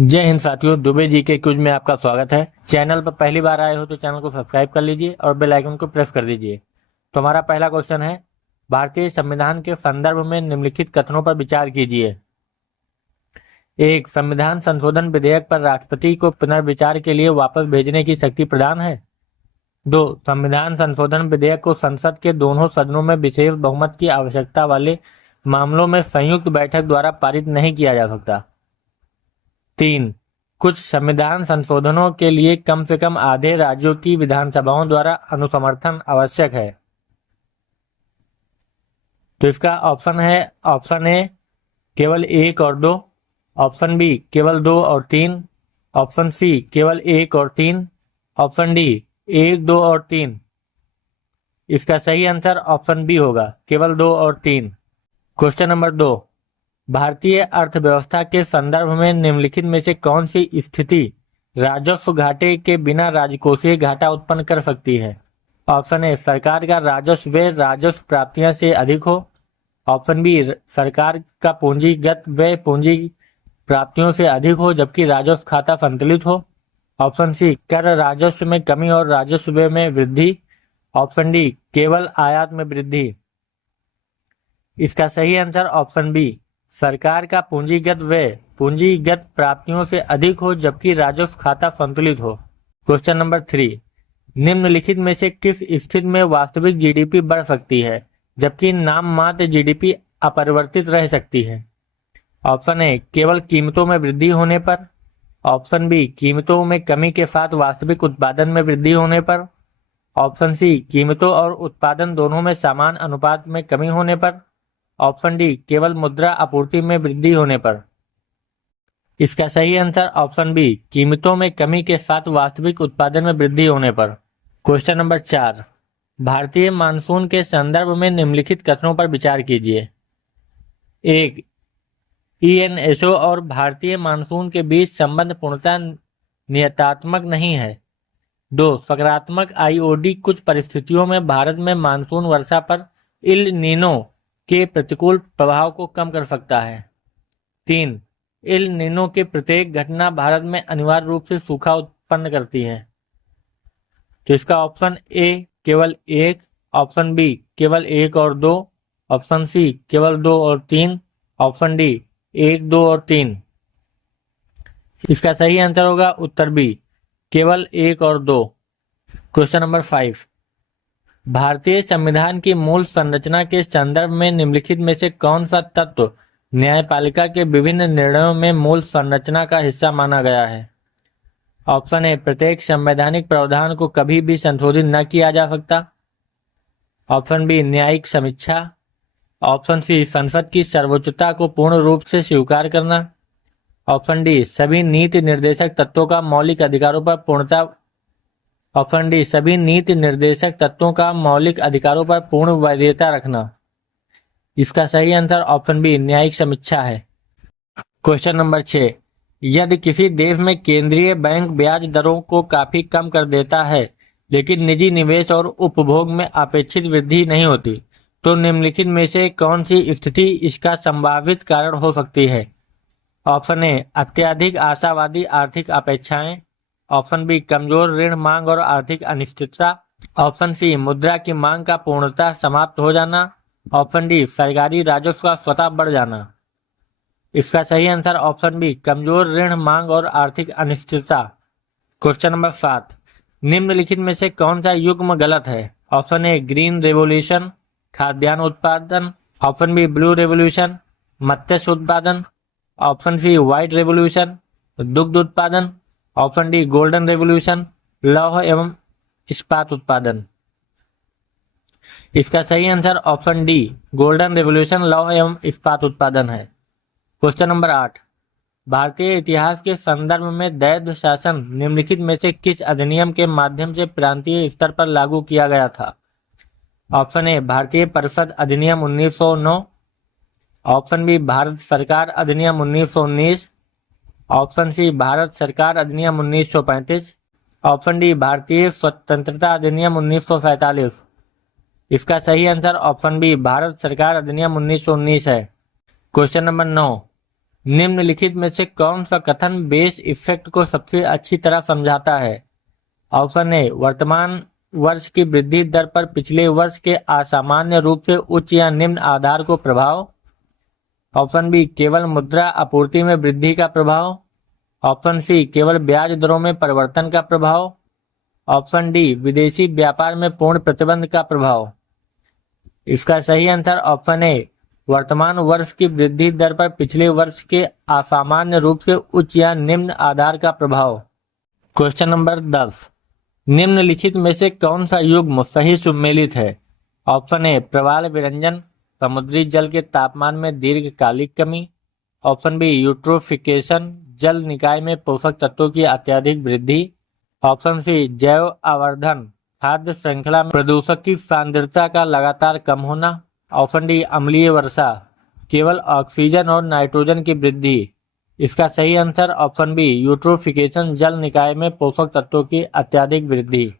जय हिंद साथियों, दुबे जी के क्विज में आपका स्वागत है। चैनल पर पहली बार आए हो तो चैनल को सब्सक्राइब कर लीजिए और बेल आइकन को प्रेस कर दीजिए। तो हमारा पहला क्वेश्चन है, भारतीय संविधान के संदर्भ में निम्नलिखित कथनों पर विचार कीजिए। एक, संविधान संशोधन विधेयक पर राष्ट्रपति को पुनर्विचार के लिए वापस भेजने की शक्ति प्रदान है। दो, संविधान संशोधन विधेयक को संसद के दोनों सदनों में विशेष बहुमत की आवश्यकता वाले मामलों में संयुक्त बैठक द्वारा पारित नहीं किया जा सकता। तीन, कुछ संविधान संशोधनों के लिए कम से कम आधे राज्यों की विधानसभाओं द्वारा अनुसमर्थन आवश्यक है। तो इसका ऑप्शन ए केवल एक और दो, ऑप्शन बी केवल दो और तीन, ऑप्शन सी केवल एक और तीन, ऑप्शन डी एक, दो और तीन। इसका सही आंसर ऑप्शन बी होगा, केवल दो और तीन। क्वेश्चन नंबर 2, भारतीय अर्थव्यवस्था के संदर्भ में निम्नलिखित में से कौन सी स्थिति राजस्व घाटे के बिना राजकोषीय घाटा उत्पन्न कर सकती है। ऑप्शन ए, सरकार का राजस्व व्यय राजस्व प्राप्तियां से अधिक हो। ऑप्शन बी, सरकार का पूंजीगत व्यय पूंजी प्राप्तियों से अधिक हो जबकि राजस्व खाता संतुलित हो। ऑप्शन सी, कर राजस्व में कमी और राजस्व व्यय में वृद्धि। ऑप्शन डी, केवल आयात में वृद्धि। इसका सही आंसर ऑप्शन बी, सरकार का पूंजीगत व्यय पूंजीगत प्राप्तियों से अधिक हो जबकि राजस्व खाता संतुलित हो। क्वेश्चन नंबर 3, निम्नलिखित में से किस स्थिति में वास्तविक जीडीपी बढ़ सकती है जबकि नाम मात्र जीडीपी अपरिवर्तित रह सकती है। ऑप्शन ए, केवल कीमतों में वृद्धि होने पर। ऑप्शन बी, कीमतों में कमी के साथ वास्तविक उत्पादन में वृद्धि होने पर। ऑप्शन सी, कीमतों और उत्पादन दोनों में समान अनुपात में कमी होने पर। ऑप्शन डी, केवल मुद्रा आपूर्ति में वृद्धि होने पर। इसका सही आंसर ऑप्शन बी, कीमतों में कमी के साथ वास्तविक उत्पादन में वृद्धि होने पर। क्वेश्चन नंबर 4, भारतीय मानसून के संदर्भ में निम्नलिखित कथनों पर विचार कीजिए। एक, ईएनएसओ और भारतीय मानसून के बीच संबंध पूर्णतः नियतात्मक नहीं है। दो, सकारात्मक आईओडी कुछ परिस्थितियों में भारत में मानसून वर्षा पर इल नीनो के प्रतिकूल प्रभाव को कम कर सकता है। तीन, इल नीनो के प्रत्येक घटना भारत में अनिवार्य रूप से सूखा उत्पन्न करती है। तो इसका ऑप्शन ए केवल एक, ऑप्शन बी केवल एक और दो, ऑप्शन सी केवल दो और तीन, ऑप्शन डी एक, दो और तीन। इसका सही आंसर होगा उत्तर बी, केवल एक और दो। क्वेश्चन नंबर 5, भारतीय संविधान की मूल संरचना के संदर्भ में निम्नलिखित में से कौन सा तत्व न्यायपालिका के विभिन्न निर्णयों में मूल संरचना का हिस्सा माना गया है। ऑप्शन ए, प्रत्येक संवैधानिक प्रावधान को कभी भी संशोधित न किया जा सकता। ऑप्शन बी, न्यायिक समीक्षा। ऑप्शन सी, संसद की सर्वोच्चता को पूर्ण रूप से स्वीकार करना। ऑप्शन डी, सभी नीति निर्देशक तत्वों का मौलिक अधिकारों पर पूर्णता। ऑप्शन डी, सभी नीति निर्देशक तत्वों का मौलिक अधिकारों पर पूर्ण वैधता रखना। इसका सही आंसर ऑप्शन बी, न्यायिक समीक्षा है। क्वेश्चन नंबर 6, यदि किसी देश में केंद्रीय बैंक ब्याज दरों को काफी कम कर देता है लेकिन निजी निवेश और उपभोग में अपेक्षित वृद्धि नहीं होती तो निम्नलिखित में से कौन सी स्थिति इसका संभावित कारण हो सकती है। ऑप्शन ए, अत्यधिक आशावादी आर्थिक अपेक्षाएं। ऑप्शन बी, कमजोर ऋण मांग और आर्थिक अनिश्चितता। ऑप्शन सी, मुद्रा की मांग का पूर्णतः समाप्त हो जाना। ऑप्शन डी, सरकारी राजस्व का स्वतः बढ़ जाना। इसका सही आंसर ऑप्शन बी, कमजोर ऋण मांग और आर्थिक अनिश्चितता। क्वेश्चन नंबर 7, निम्नलिखित में से कौन सा युग्म गलत है। ऑप्शन ए, ग्रीन रेवोल्यूशन खाद्यान्न उत्पादन। ऑप्शन बी, ब्लू रेवोल्यूशन मत्स्य उत्पादन। ऑप्शन सी, व्हाइट रेवोल्यूशन दुग्ध उत्पादन। ऑप्शन डी, गोल्डन रेवोल्यूशन लौह एवं इस्पात उत्पादन। इसका सही answer option D, golden revolution लौह एवं इस्पात उत्पादन है। क्वेश्चन नंबर 8, भारतीय इतिहास के संदर्भ में दैध शासन निम्नलिखित में से किस अधिनियम के माध्यम से प्रांतीय स्तर पर लागू किया गया था। ऑप्शन ए, भारतीय परिषद अधिनियम 1909। ऑप्शन बी, भारत सरकार अधिनियम 1919। ऑप्शन सी, भारत सरकार अधिनियम 1935। ऑप्शन डी, भारतीय स्वतंत्रता अधिनियम 1947। इसका सही आंसर ऑप्शन बी, भारत सरकार अधिनियम 1919 है। क्वेश्चन नंबर 9, निम्नलिखित में से कौन सा कथन बेस इफेक्ट को सबसे अच्छी तरह समझाता है? ऑप्शन ए, वर्तमान वर्ष की वृद्धि दर पर पिछले वर्ष के असामान्य रूप से उच्च या निम्न आधार को प्रभाव। ऑप्शन बी, केवल मुद्रा आपूर्ति में वृद्धि का प्रभाव। ऑप्शन सी, केवल ब्याज दरों में परिवर्तन का प्रभाव। ऑप्शन डी, विदेशी व्यापार में पूर्ण प्रतिबंध का प्रभाव। इसका सही आंसर ऑप्शन ए, वर्तमान वर्ष की वृद्धि दर पर पिछले वर्ष के असामान्य रूप से उच्च या निम्न आधार का प्रभाव। क्वेश्चन नंबर 10, निम्नलिखित में से कौन सा युग्म सही सुमेलित है? ऑप्शन ए, प्रवाल विरंजन, समुद्री जल के तापमान में दीर्घकालिक कमी। ऑप्शन बी, यूट्रोफिकेशन, जल निकाय में पोषक तत्वों की अत्यधिक वृद्धि। ऑप्शन सी, जैव आवर्धन, खाद्य श्रृंखला में प्रदूषक की सांद्रता का लगातार कम होना। ऑप्शन डी, अम्लीय वर्षा, केवल ऑक्सीजन और नाइट्रोजन की वृद्धि। इसका सही आंसर ऑप्शन बी, यूट्रोफिकेशन, जल निकाय में पोषक तत्वों की अत्यधिक वृद्धि।